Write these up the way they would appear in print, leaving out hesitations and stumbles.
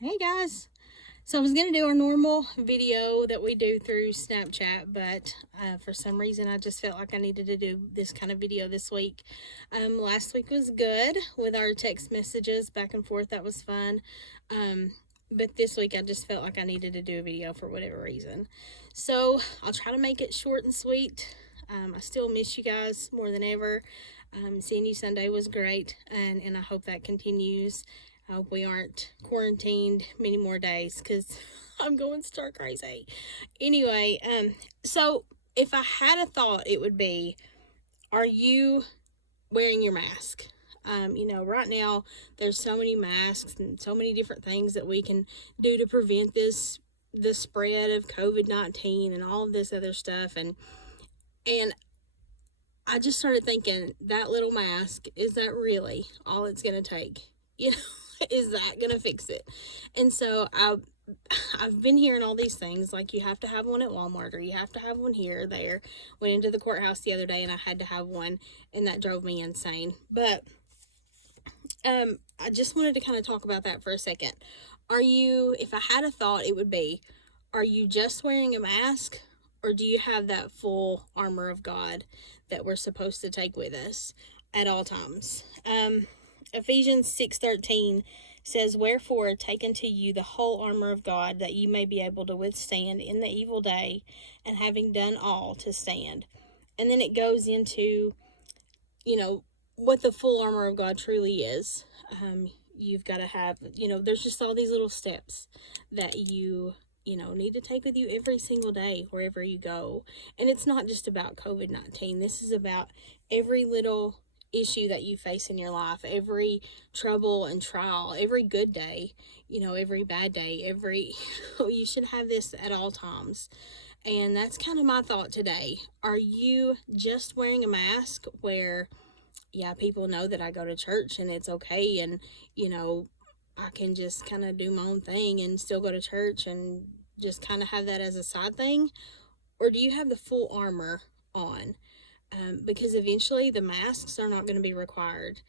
Hey guys, so I was going to do our normal video that we do through Snapchat, but for some reason I just felt like I needed to do this kind of video this week. Last week was good with our text messages back and forth. That was fun. But this week I just felt like I needed to do a video for whatever reason. So I'll try to make it short and sweet. I still miss you guys more than ever. Seeing you Sunday was great, and I hope that continues. I hope we aren't quarantined many more days because I'm going stir crazy. Anyway, so if I had a thought, it would be, are you wearing your mask? Right now there's so many masks and so many different things that we can do to prevent the spread of COVID-19 and all of this other stuff. And I just started thinking, that little mask, is that really all it's going to take? You know, is that going to fix it? And so I've been hearing all these things, like you have to have one at Walmart or you have to have one here or there. Went into the courthouse the other day and I had to have one, and that drove me insane. But I just wanted to kind of talk about that for a second. If I had a thought, it would be, are you just wearing a mask, or do you have that full armor of God that we're supposed to take with us at all times? Ephesians 6:13 says, "Wherefore take unto you the whole armor of God, that you may be able to withstand in the evil day, and having done all, to stand." And then it goes into, what the full armor of God truly is. You've got to have, there's just all these little steps that you need to take with you every single day wherever you go. And it's not just about COVID-19. This is about every little issue that you face in your life, every trouble and trial, every good day, every bad day, you should have this at all times. And that's kind of my thought today. Are you just wearing a mask where, yeah, people know that I go to church and it's okay, and I can just kind of do my own thing and still go to church and just kind of have that as a side thing? Or do you have the full armor on? Because eventually the masks are not going to be required.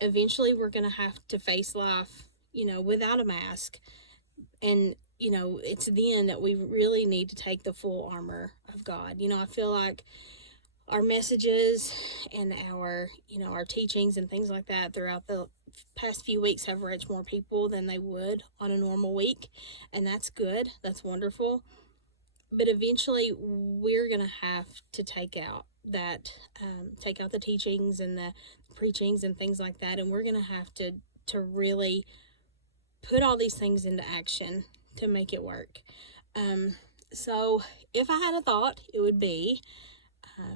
Eventually we're going to have to face life, without a mask. And, it's then that we really need to take the full armor of God. I feel like our messages and our teachings and things like that throughout the past few weeks have reached more people than they would on a normal week, and that's good. That's wonderful. But eventually we're going to have to take out the teachings and the preachings and things like that, and we're going to have to really put all these things into action to make it work. So if I had a thought, it would be,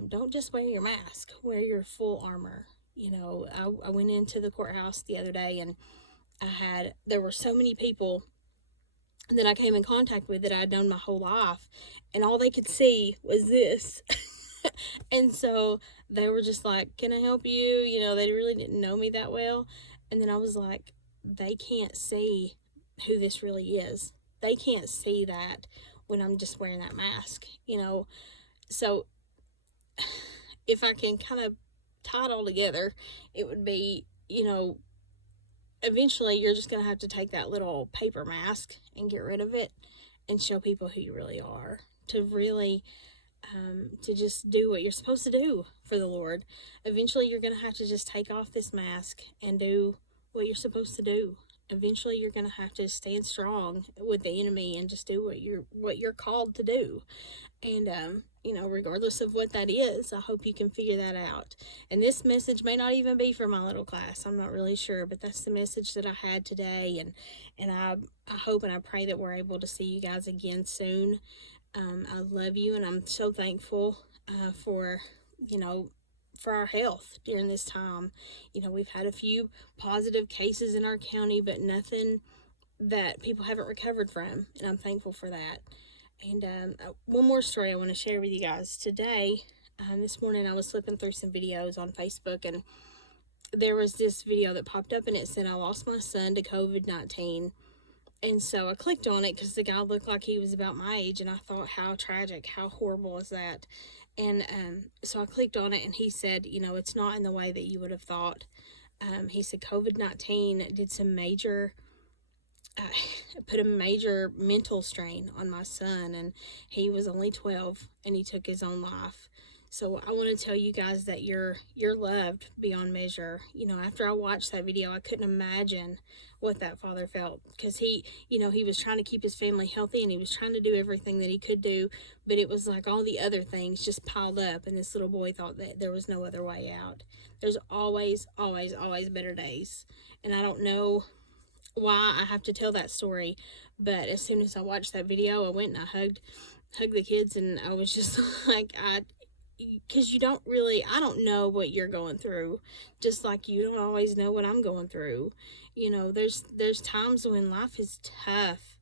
don't just wear your mask, wear your full armor. I went into the courthouse the other day, and there were so many people that I came in contact with that I'd known my whole life, and all they could see was this. And so they were just like, "Can I help you?" They really didn't know me that well. And then I was like, they can't see who this really is. They can't see that when I'm just wearing that mask, So if I can kind of tie it all together, it would be, eventually you're just going to have to take that little paper mask and get rid of it and show people who you really are, to really to just do what you're supposed to do for the Lord. Eventually you're going to have to just take off this mask and do what you're supposed to do. Eventually you're going to have to stand strong with the enemy and just do what you're called to do. And regardless of what that is, I hope you can figure that out. And this message may not even be for my little class. I'm not really sure, but that's the message that I had today. And I hope and I pray that we're able to see you guys again soon. I love you, and I'm so thankful for our health during this time. We've had a few positive cases in our county, but nothing that people haven't recovered from, and I'm thankful for that. And one more story I want to share with you guys today. This morning I was flipping through some videos on Facebook, and there was this video that popped up, and it said, "I lost my son to COVID-19." And so I clicked on it because the guy looked like he was about my age, and I thought, how tragic, how horrible is that? And so I clicked on it, and he said, it's not in the way that you would have thought. He said COVID-19 did some major put a major mental strain on my son, and he was only 12 and he took his own life. So I want to tell you guys that you're loved beyond measure. You know, after I watched that video, I couldn't imagine what that father felt, because he was trying to keep his family healthy and he was trying to do everything that he could do, but it was like all the other things just piled up, and this little boy thought that there was no other way out. There's always, always, always better days. And I don't know why I have to tell that story, but as soon as I watched that video, I went and I hugged the kids, and I was just like, because I don't know what you're going through, just like you don't always know what I'm going through. You know, there's times when life is tough,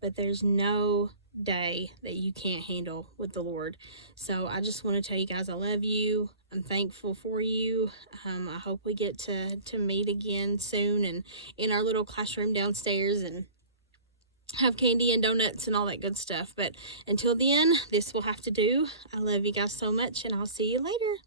but there's no day that you can't handle with the Lord. So I just want to tell you guys I love you. I'm thankful for you. I hope we get to meet again soon, and in our little classroom downstairs, and have candy and donuts and all that good stuff. But until then, this will have to do. I love you guys so much, and I'll see you later.